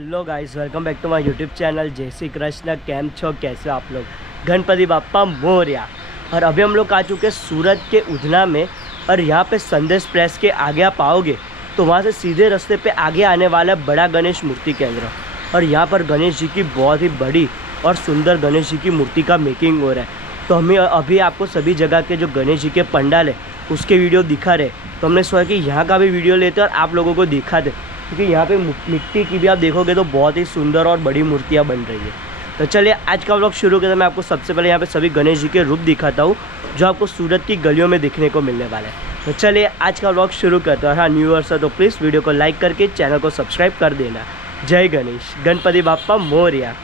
Hello guys, welcome back to my YouTube channel. जय Shri Krishna. Cam छो, कैसे हो आप लोग? गणपति बाप्पा मोरया। और अभी हम लोग आ चुके हैं सूरत के उधना में। और यहाँ पे संदेश प्रेस के आगे आप आओगे तो वहाँ से सीधे रास्ते पे आगे आने वाला है बड़ा गणेश मूर्ति केंद्र। और यहाँ पर गणेश जी की बहुत ही बड़ी और सुंदर गणेश जी की मूर्ति का मेकिंग हो रहा है। तो हमें अभी आपको सभी जगह के जो गणेश जी के पंडाल है उसके वीडियो दिखा रहे, तो हमने सोचा कि यहाँ का भी वीडियो लेते और आप लोगों को दिखाते, क्योंकि यहाँ पे मिट्टी की भी आप देखोगे तो बहुत ही सुंदर और बड़ी मूर्तियाँ बन रही है। तो चलिए आज का व्लॉग शुरू करते हैं। मैं आपको सबसे पहले यहाँ पे सभी गणेश जी के रूप दिखाता हूँ जो आपको सूरत की गलियों में दिखने को मिलने वाला है। तो चलिए आज का व्लॉग शुरू करते हैं। हाँ, न्यू ईयर से तो प्लीज़ वीडियो को लाइक करके चैनल को सब्सक्राइब कर देना। जय गणेश, गणपति बाप्पा मोरया।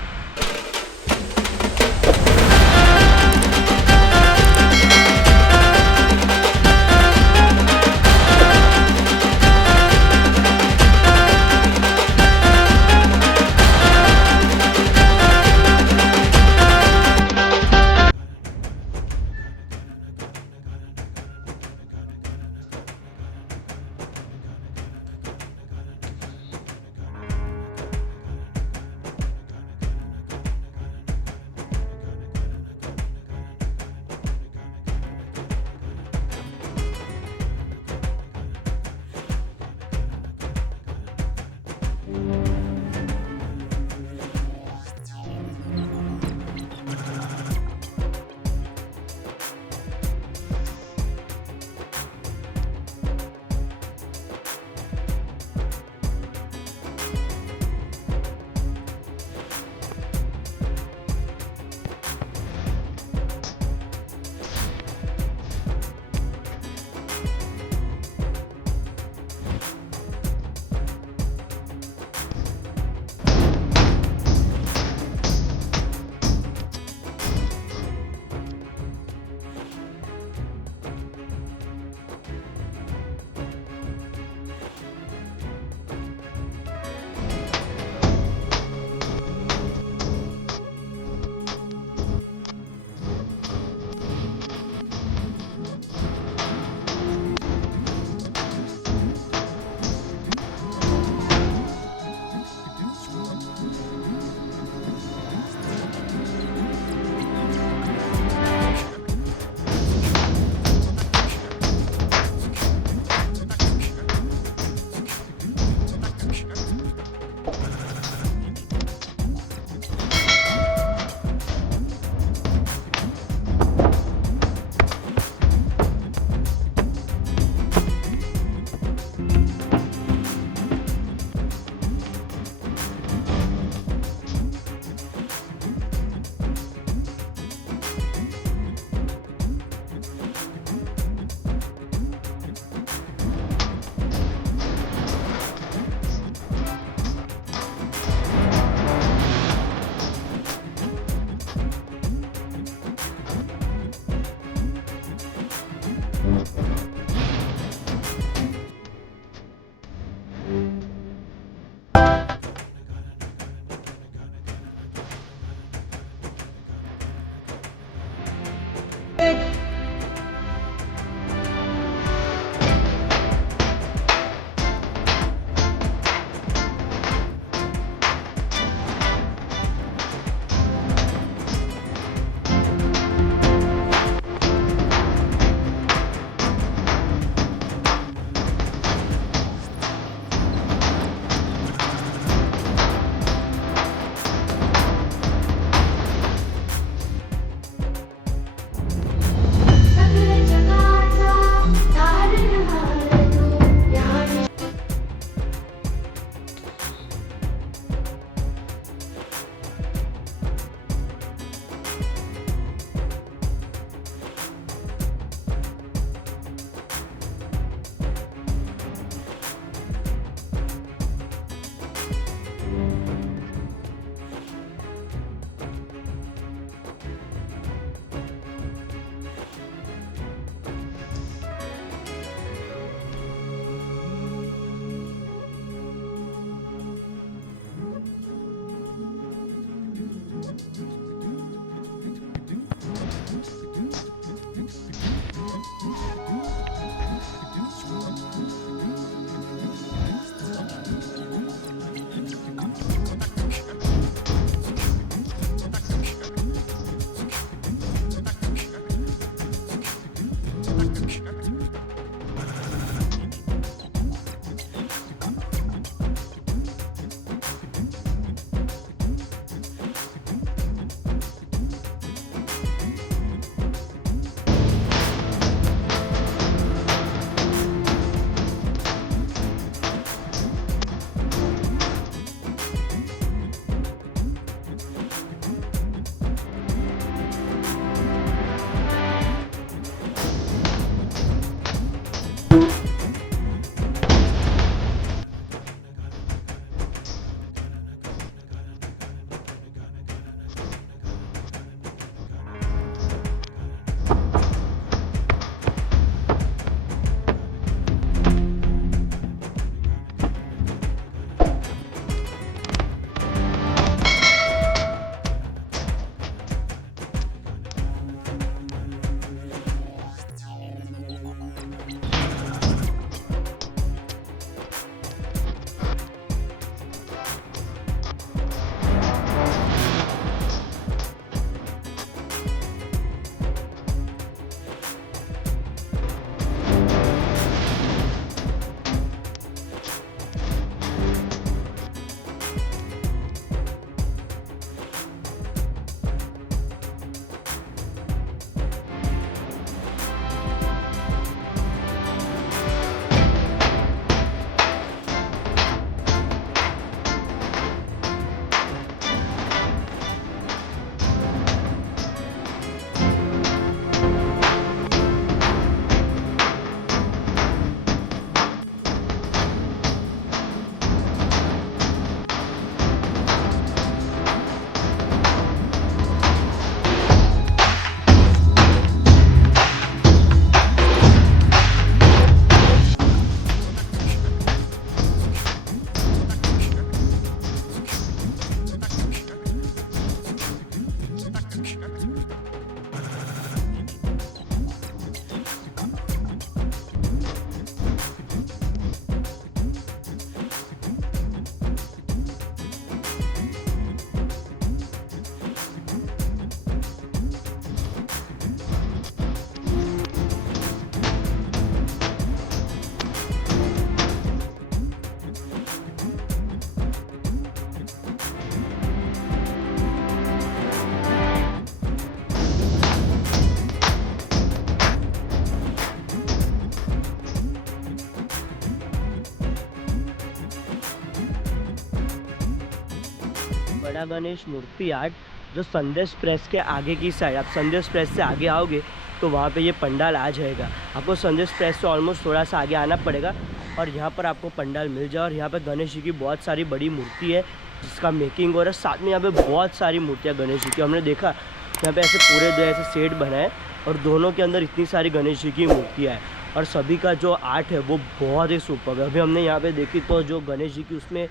बड़ा गणेश मूर्ति आर्ट जो संदेश प्रेस के आगे की साइड, आप संदेश प्रेस से आगे आओगे तो वहाँ पे ये पंडाल आ जाएगा। आपको संदेश प्रेस से ऑलमोस्ट थोड़ा सा आगे आना पड़ेगा और यहाँ पर आपको पंडाल मिल जाए। और यहाँ पे गणेश जी की बहुत सारी बड़ी मूर्ति है जिसका मेकिंग हो रहा है। साथ में यहाँ पे बहुत सारी मूर्तियाँ गणेश जी की हमने देखा, यहाँ पे ऐसे पूरे दो ऐसे सेट बना है और दोनों के अंदर इतनी सारी गणेश जी की मूर्तियाँ हैं और सभी का जो आर्ट है वो बहुत ही सुपर है। अभी हमने यहाँ पे देखी तो जो गणेश जी की उसमें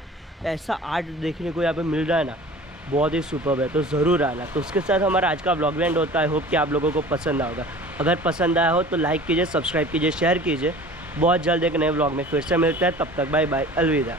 ऐसा आर्ट देखने को यहाँ पे मिल रहा है ना, बहुत ही सुपर है, तो ज़रूर आना। तो उसके साथ हमारा आज का व्लॉग एंड होता है। होप कि आप लोगों को पसंद आएगा। अगर पसंद आया हो तो लाइक कीजिए, सब्सक्राइब कीजिए, शेयर कीजिए। बहुत जल्द एक नए व्लॉग में फिर से मिलता है, तब तक बाय बाय, अलविदा।